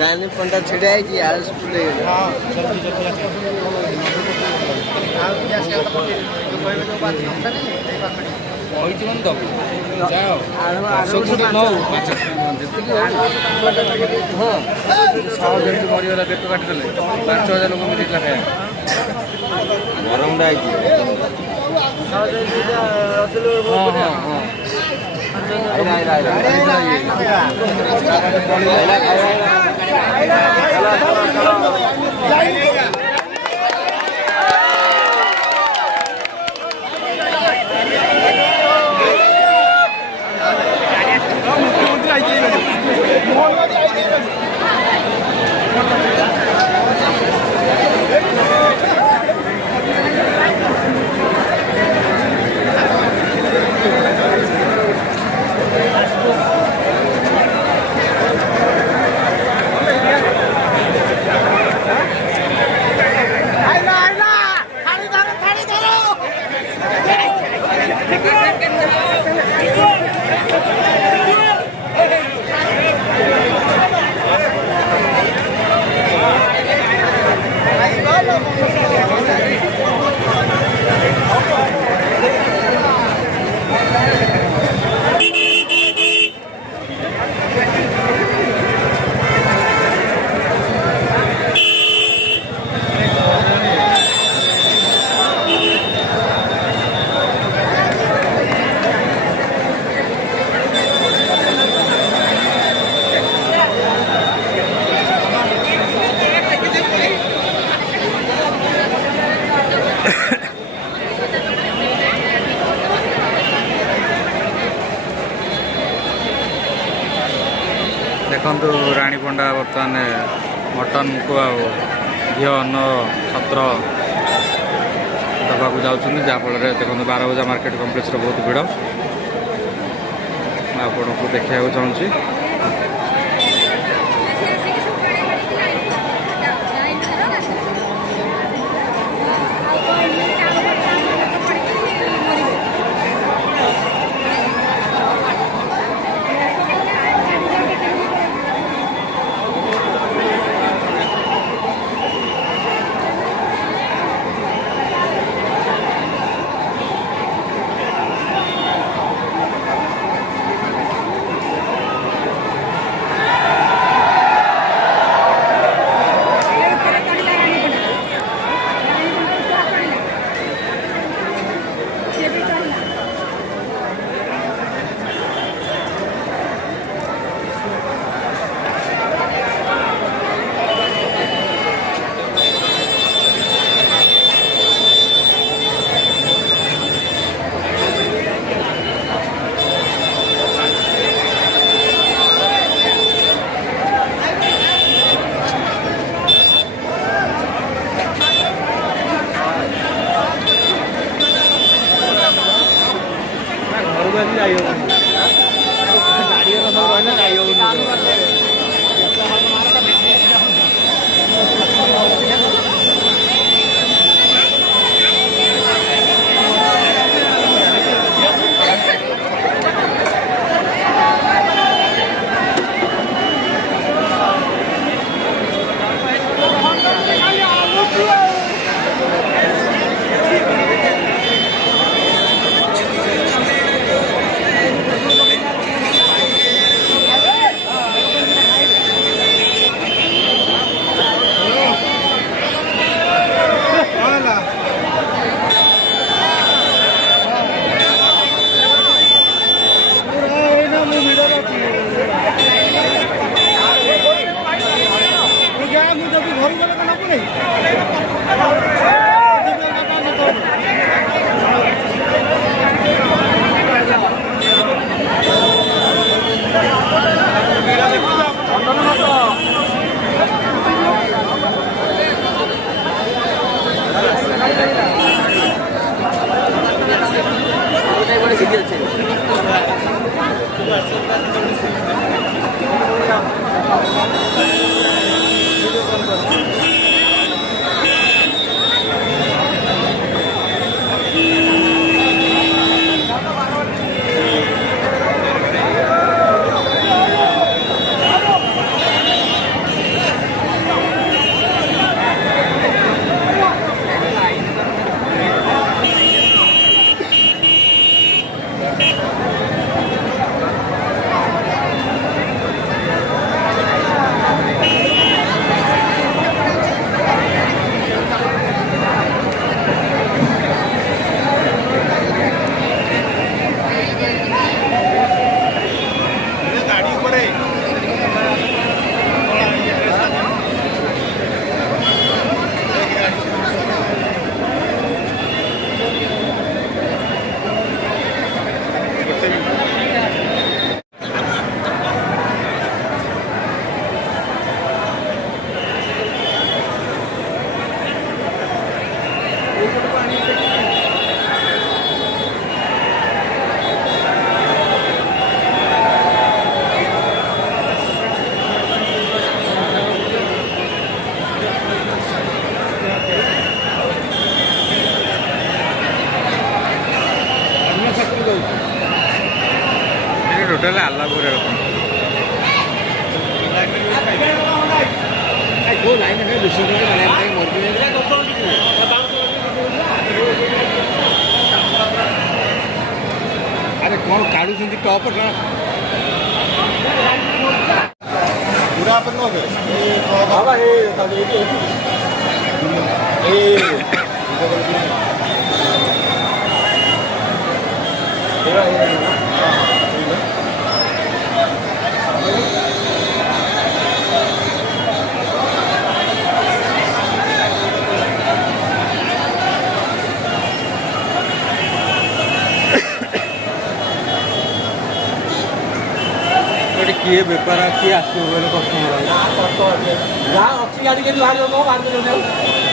ରାଣୀ ପଣ୍ଡା ଛିଡ଼ା ହେଇଛି ଆଳୁ ସ୍କୁଲ ଯେମିତି ମରିଗଲା ପେଟ କାଟିଦେଲେ 5,000 ଲୋକ ମିଳିଥିଲା ଖାଇବା ଗରମଟା ହେଇଛି। देखु राणी पंडा बर्तमान मटन को घी अन्न छत्र दबा जाऊँ जहाँफल देखो 12 बजा मार्केट कम्प्लेक्स बहुत भिड़ आपको देखा चाहूँगी। ହେଲେ ଆଲା ପୁରା ରକମ ଆରେ କ'ଣ କାଢୁଛନ୍ତି ଟପ୍ ପୁରା କିଏ ବେପାର କିଏ ଆସିବ କହିଲେ କଷ୍ଟମର ଯାହା ଅଛି ଗାଡ଼ି କେମିତି ବାହାରିବ କଣ ବାହାରି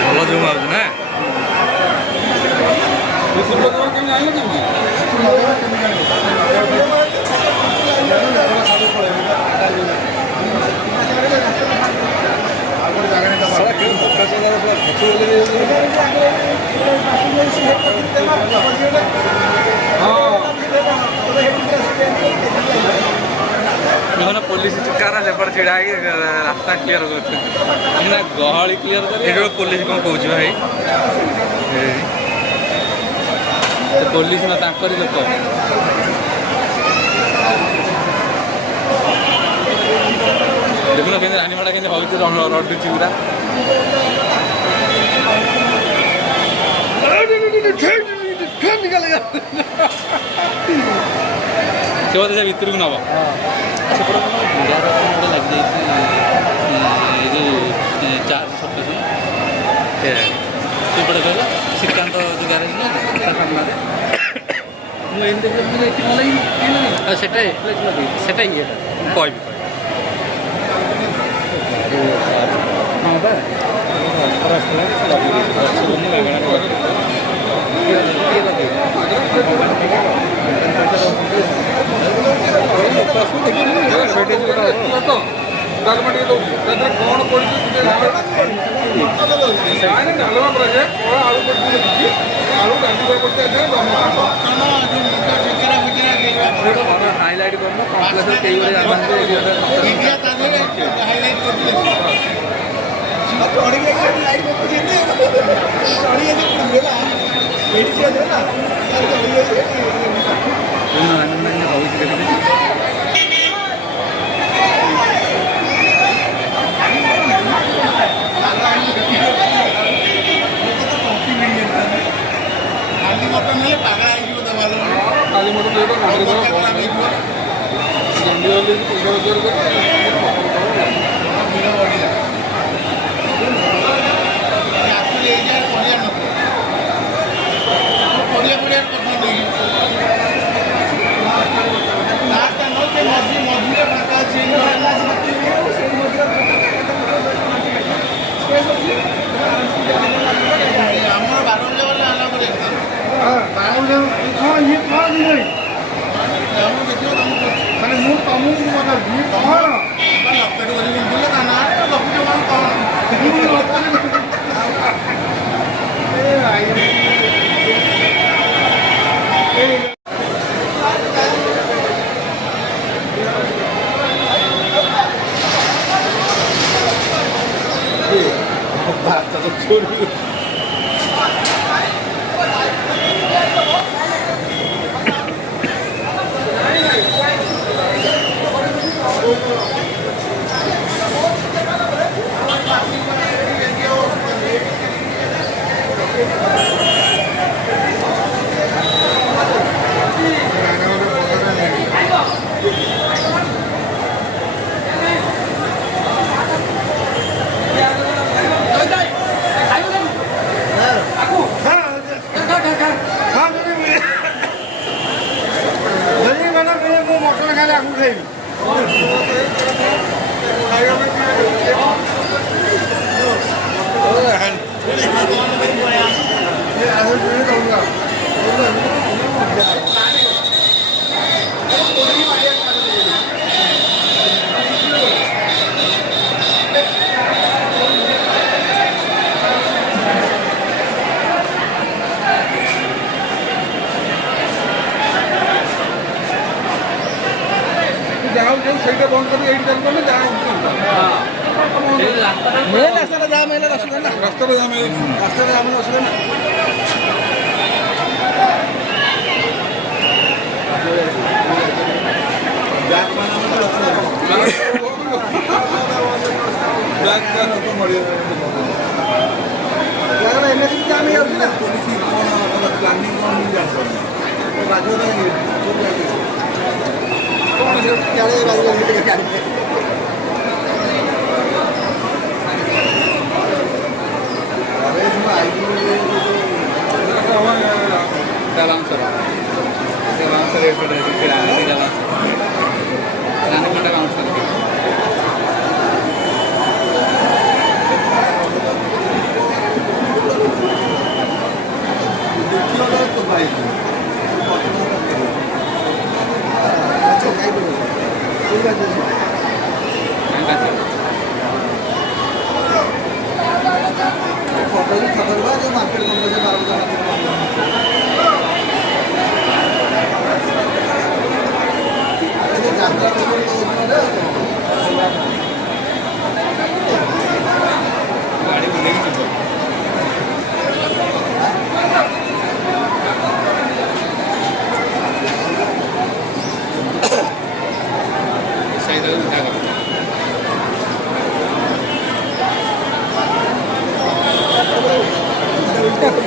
ଭଲ ଜୁମ୍ ଆଉଛି ନା पुलिस चुकार सेपटे छिड़ा रास्ता क्लीयर कर गहली क्लीयर कर पुलिस कौन कौच भाई पुलिस ना तांकरी लोक देखुन के रानीमाड़ा के भाई रडुची पूरा से बोलते भितर को नब लग चार्ज सप्टेसन सेपटे कहला श्रीकांत जो ग्यारेज ना सामने सेटा ये कह हाँ बा हाईलाइट करना आनंदाने खाऊ इकडे କାଲି ମୋତେ ଦେବ ଆମର ବାରଣ୍ଡେ ଗଲେ ଆଲା କରି ବାରଣ୍ଡେ ହଁ ଇଏ କ'ଣ ଦିନ ମାନେ ମୁଁ ତମକୁ ପଚାରୁଛି କ'ଣ ଲକ୍ଷଟେ କରିବି ବୁଲେ ତା ନା ଲକ୍ଷଟେ କ'ଣ ମଟନ ଖାଇଲେ ଆଗକୁ ଖାଇବି ଯାହା ହଉ ସେଇଟା ବନ୍ଦ କରି ଏଇଠି ଚାଲୁ ଯାହା ରାସ୍ତାଟା ଜାମ୍ ହେଲେ ରାସ୍ତାଟା ଜାମ୍ ଅସୁବିଧା ନା ଜାମ୍ ହେଇଯାଉଛି ନା ପ୍ଲାନିଂ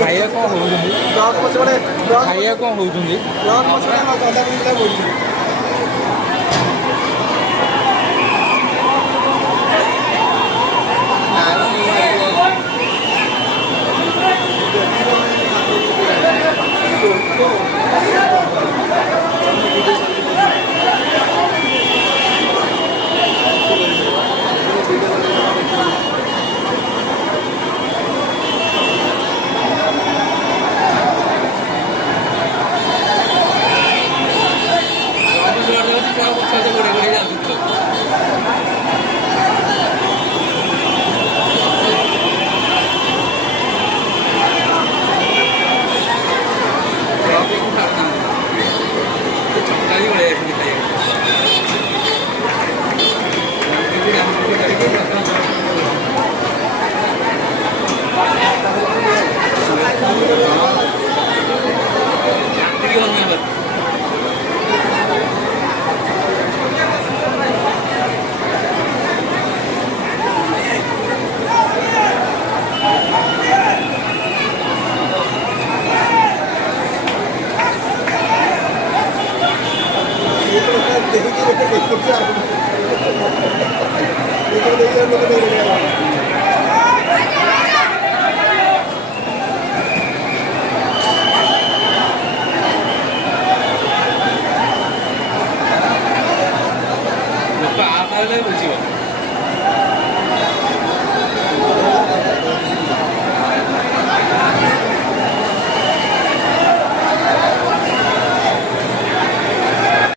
ଖାଇବା କ'ଣ ହେଉଛନ୍ତି ଖାଇବା କ'ଣ ହେଉଛନ୍ତି वीडियो में बस देखिए